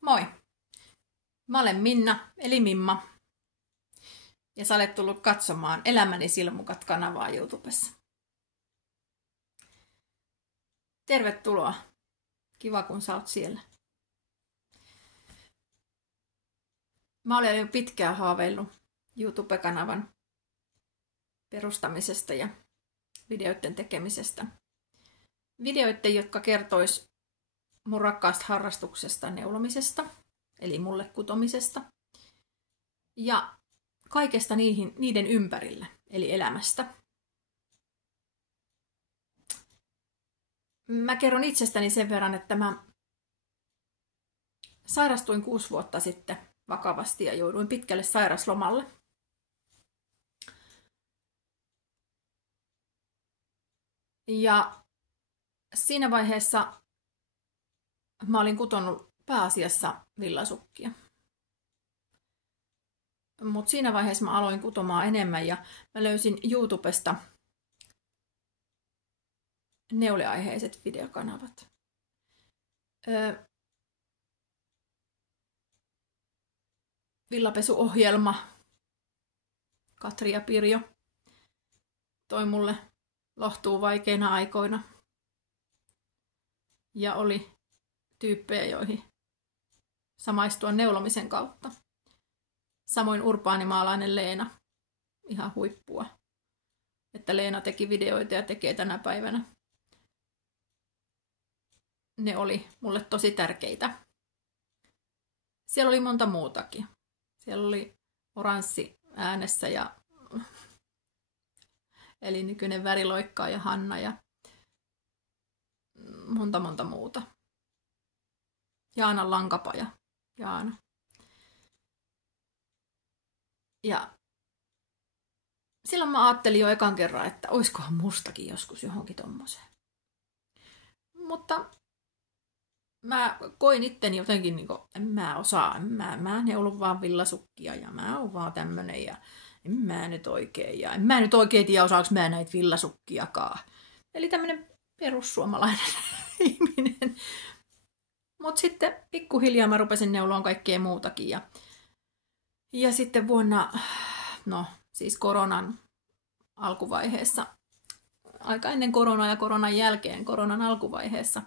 Moi! Mä olen Minna, eli Mimma. Ja sä olet tullut katsomaan Elämäni silmukat-kanavaa YouTubessa. Tervetuloa! Kiva, kun sä oot siellä. Mä olen jo pitkään haaveillut YouTube-kanavan perustamisesta ja videoiden tekemisestä. Videoiden, jotka kertois mun rakkaasta harrastuksesta neulomisesta, eli mulle kutomisesta, ja kaikesta niiden ympärillä, eli elämästä. Mä kerron itsestäni sen verran, että mä sairastuin 6 vuotta sitten vakavasti ja jouduin pitkälle sairaslomalle. Ja siinä vaiheessa mä olin kutonut pääasiassa villasukkia. Mutta siinä vaiheessa mä aloin kutomaan enemmän ja mä löysin YouTubesta neuleaiheiset videokanavat. Villapesuohjelma Katri ja Pirjo toi mulle lohtuu vaikeina aikoina. Ja oli tyyppejä, joihin samaistua neulomisen kautta. Samoin urbaanimaalainen Leena, ihan huippua. Että Leena teki videoita ja tekee tänä päivänä. Ne oli mulle tosi tärkeitä. Siellä oli monta muutakin. Siellä oli Oranssi äänessä ja eli nykyinen Väriloikkaa ja Hanna ja monta muuta. Jaana Lankapaja. Jaana. Ja silloin mä ajattelin jo ekan kerran, että oiskohan mustakin joskus johonkin tommoseen. Mutta mä koin itteni jotenkin, niin kuin, en mä osaa, mä neulun vaan villasukkia ja mä oon vaan tämmönen ja en mä nyt oikein tiedä, osaanko mä näitä villasukkiakaan. Eli tämmönen perussuomalainen ihminen. Mut sitten pikkuhiljaa mä rupesin neuloon kaikkea muutakin ja sitten siis koronan alkuvaiheessa, aika ennen koronaa ja koronan jälkeen, koronan alkuvaiheessa,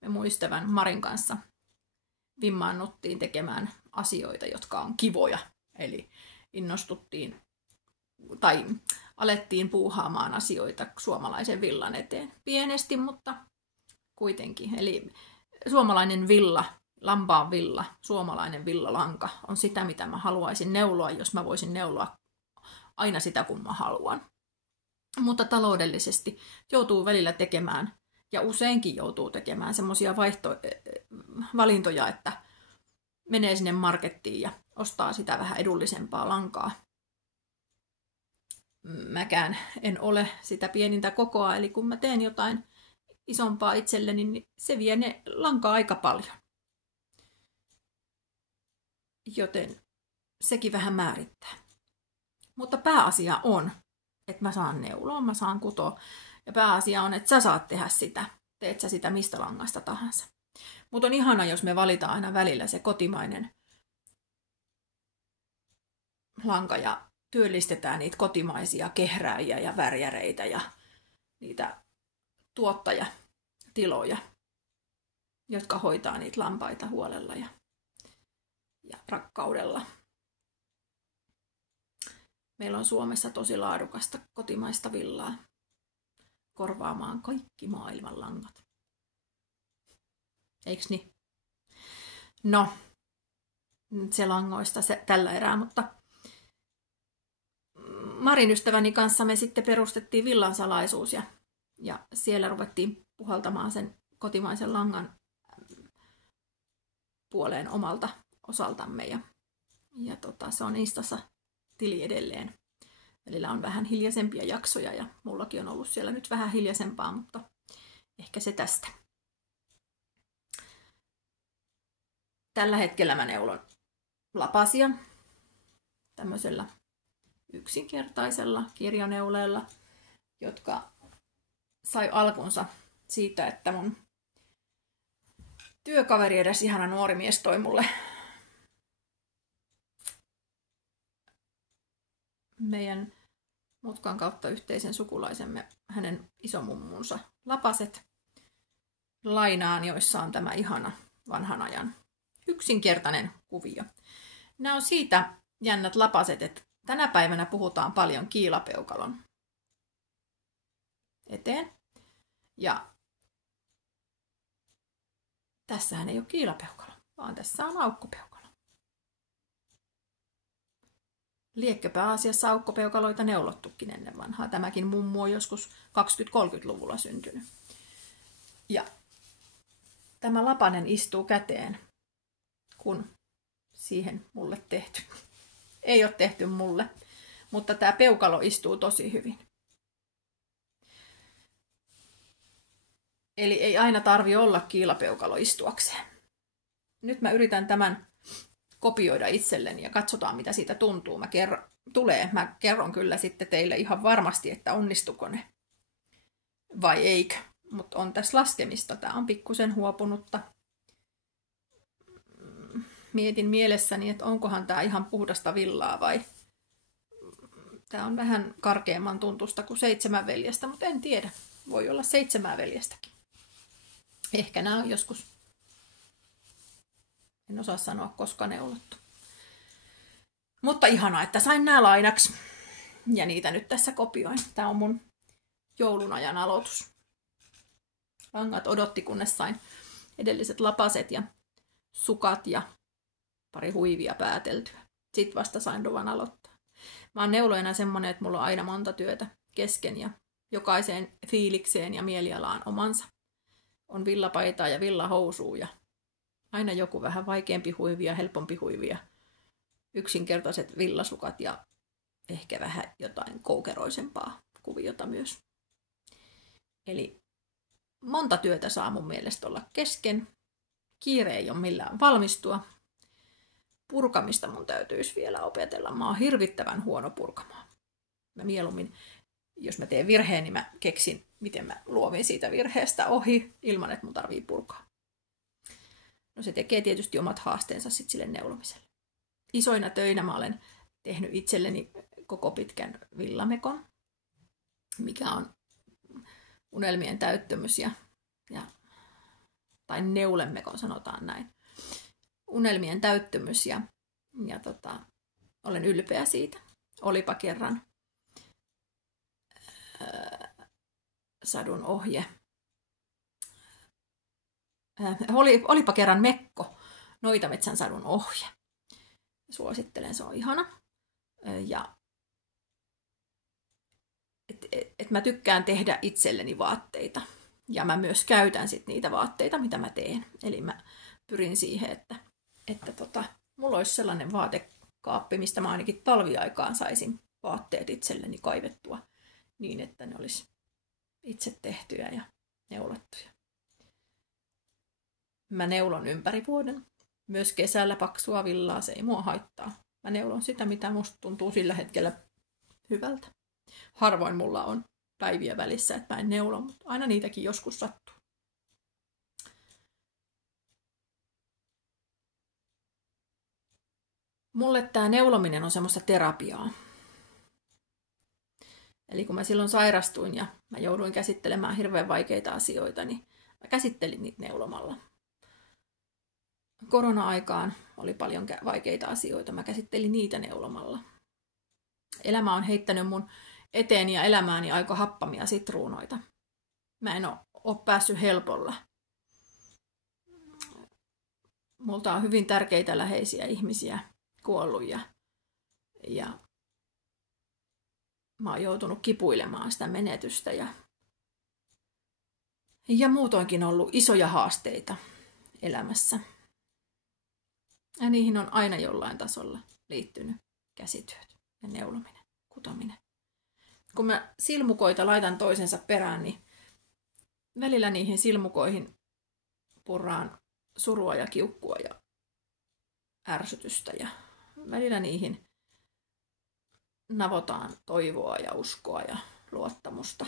me mun ystävän Marin kanssa vimmaannuttiin tekemään asioita, jotka on kivoja. Eli innostuttiin tai alettiin puuhaamaan asioita suomalaisen villan eteen. Pienesti, mutta kuitenkin. Eli suomalainen villa, lampaan villa, suomalainen villalanka on sitä, mitä mä haluaisin neuloa, jos mä voisin neuloa aina sitä, kun mä haluan. Mutta taloudellisesti joutuu välillä tekemään, ja useinkin joutuu tekemään semmoisia valintoja, että menee sinne markettiin ja ostaa sitä vähän edullisempaa lankaa. Mäkään en ole sitä pienintä kokoa, eli kun mä teen jotain isompaa itselleni, niin se vie ne lankaa aika paljon. Joten sekin vähän määrittää. Mutta pääasia on, että mä saan neuloa, mä saan kutoa. Ja pääasia on, että sä saat tehdä sitä. Teet sä sitä mistä langasta tahansa. Mutta on ihana, jos me valitaan aina välillä se kotimainen lanka ja työllistetään niitä kotimaisia kehrääjiä ja värjäreitä ja niitä tuottajatiloja, jotka hoitaa niitä lampaita huolella ja rakkaudella. Meillä on Suomessa tosi laadukasta kotimaista villaa korvaamaan kaikki maailman langat. Eiks niin? No, se langoista tällä erää, mutta Marin ystäväni kanssa me sitten perustettiin Villan salaisuus ja siellä ruvettiin puhaltamaan sen kotimaisen langan puoleen omalta osaltamme ja se on Instassa tili edelleen. Välillä on vähän hiljaisempia jaksoja ja mullakin on ollut siellä nyt vähän hiljaisempaa, mutta ehkä se tästä. Tällä hetkellä mä neulon lapasia tämmöisellä yksinkertaisella kirjaneuleella, jotka sai alkunsa siitä, että mun työkaveri, edes ihana nuori mies, toi mulle meidän mutkan kautta yhteisen sukulaisemme, hänen isomummunsa lapaset lainaan, joissa on tämä ihana vanhan ajan yksinkertainen kuvio. Nämä on siitä jännät lapaset, että tänä päivänä puhutaan paljon kiilapeukalon eteen. Ja tässähän ei ole kiilapeukalo, vaan tässä on aukkopeukalo. Liekkö pääasiassa aukkopeukaloita neulottukin ennen vanhaa. Tämäkin mummu on joskus 20-30-luvulla syntynyt. Ja tämä lapanen istuu käteen, kun siihen mulle tehty. Ei ole tehty mulle, mutta tämä peukalo istuu tosi hyvin. Eli ei aina tarvi olla kiilapeukalo istuakseen. Nyt mä yritän tämän kopioida itselleni ja katsotaan, mitä siitä tuntuu. Mä kerron kyllä sitten teille ihan varmasti, että onnistuko ne vai eikö. Mutta on tässä laskemista. Tää on pikkusen huopunutta. Mietin mielessäni, että onkohan tää ihan puhdasta villaa vai tää on vähän karkeamman tuntusta kuin 7 veljestä, mutta en tiedä. Voi olla 7 veljestäkin. Ehkä nämä on joskus, en osaa sanoa, koska neulottu. Mutta ihanaa, että sain nämä lainaksi. Ja niitä nyt tässä kopioin. Tämä on mun joulunajan aloitus. Langat odotti, kunnes sain edelliset lapaset ja sukat ja pari huivia pääteltyä. Sitten vasta sain luvan aloittaa. Mä oon neulojana semmonen, että mulla on aina monta työtä kesken ja jokaiseen fiilikseen ja mielialaan omansa. On villapaitaa ja villahousua ja aina joku vähän vaikeampi huivi ja helpompi huivi ja yksinkertaiset villasukat ja ehkä vähän jotain koukeroisempaa kuviota myös. Eli monta työtä saa mun mielestä olla kesken. Kiire ei ole millään valmistua. Purkamista mun täytyisi vielä opetella. Mä oon hirvittävän huono purkamaan. Mä mieluummin, jos mä teen virheen, niin mä keksin, miten mä luovin siitä virheestä ohi, ilman että mun tarvii purkaa. No se tekee tietysti omat haasteensa sitten sille neulomiselle. Isoina töinä mä olen tehnyt itselleni koko pitkän villamekon, mikä on unelmien täyttymys tai neulemekon, sanotaan näin. Unelmien täyttymys ja olen ylpeä siitä. Olipa kerran sadun ohje. Olipa kerran mekko, Noitametsän sadun ohje. Suosittelen, se on ihana. Ja et mä tykkään tehdä itselleni vaatteita. Ja mä myös käytän sit niitä vaatteita, mitä mä teen. Eli mä pyrin siihen, että mulla olisi sellainen vaatekaappi, mistä mä ainakin talviaikaan saisin vaatteet itselleni kaivettua niin, että ne olisi itse tehtyjä ja neulottuja. Mä neulon ympäri vuoden. Myös kesällä paksua villaa, se ei mua haittaa. Mä neulon sitä, mitä musta tuntuu sillä hetkellä hyvältä. Harvoin mulla on päiviä välissä, että mä en neulo, mutta aina niitäkin joskus sattuu. Mulle tää neulominen on semmoista terapiaa. Eli kun mä silloin sairastuin ja mä jouduin käsittelemään hirveän vaikeita asioita, niin mä käsittelin niitä neulomalla. Korona-aikaan oli paljon vaikeita asioita, mä käsittelin niitä neulomalla. Elämä on heittänyt mun eteeni ja elämääni aika happamia sitruunoita. Mä en ole päässyt helpolla. Multa on hyvin tärkeitä läheisiä ihmisiä kuollut ja mä oon joutunut kipuilemaan sitä menetystä ja muutoinkin ollut isoja haasteita elämässä. Ja niihin on aina jollain tasolla liittynyt käsityöt ja neulominen, kutominen. Kun mä silmukoita laitan toisensa perään, niin välillä niihin silmukoihin purraan surua ja kiukkua ja ärsytystä ja välillä niihin navotaan toivoa ja uskoa ja luottamusta.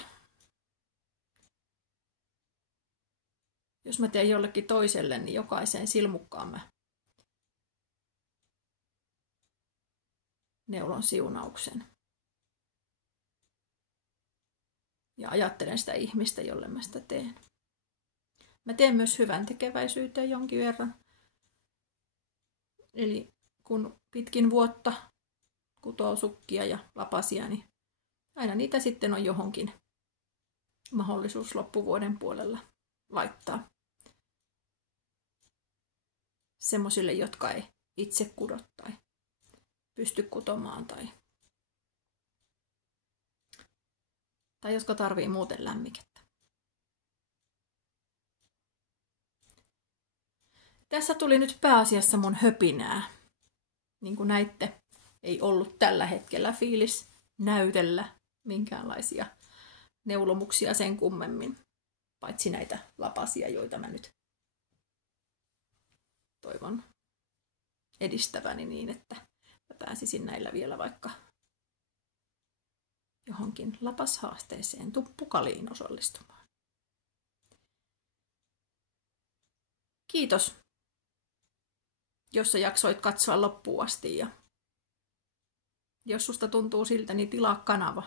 Jos mä teen jollekin toiselle, niin jokaiseen silmukkaan mä neulon siunauksen. Ja ajattelen sitä ihmistä, jolle mä sitä teen. Mä teen myös hyvän tekeväisyyteen jonkin verran. Eli kun pitkin vuotta kutoo sukkia ja lapasia, niin aina niitä sitten on johonkin mahdollisuus loppuvuoden puolella laittaa. Semmoisille, jotka ei itse kudo tai pysty kutomaan tai jotka tarvii muuten lämmikettä. Tässä tuli nyt pääasiassa mun höpinää. Niin kuin näitte, ei ollut tällä hetkellä fiilis näytellä minkäänlaisia neulomuksia sen kummemmin, paitsi näitä lapasia, joita mä nyt toivon edistäväni niin, että mä pääsisin näillä vielä vaikka johonkin lapashaasteeseen tuppukaliin osallistumaan. Kiitos, jos sä jaksoit katsoa loppuun asti, ja jos susta tuntuu siltä, niin tilaa kanava.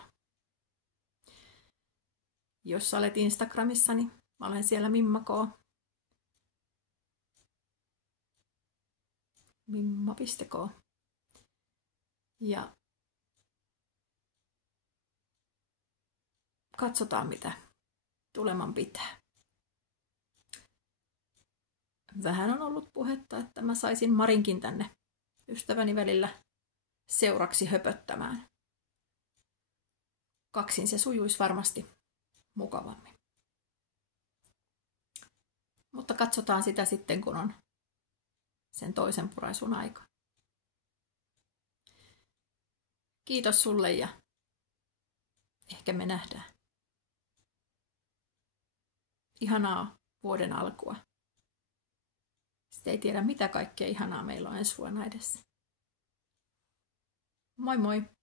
Jos sä olet Instagramissa, niin mä olen siellä mimma.k. Ja katsotaan, mitä tuleman pitää. Vähän on ollut puhetta, että mä saisin Marinkin tänne ystäväni välillä seuraksi höpöttämään. Kaksin se sujuisi varmasti mukavammin. Mutta katsotaan sitä sitten, kun on sen toisen puraisun aika. Kiitos sulle ja ehkä me nähdään. Ihanaa vuoden alkua. Sitten ei tiedä, mitä kaikkea ihanaa meillä on ensi vuonna edessä. Moi moi!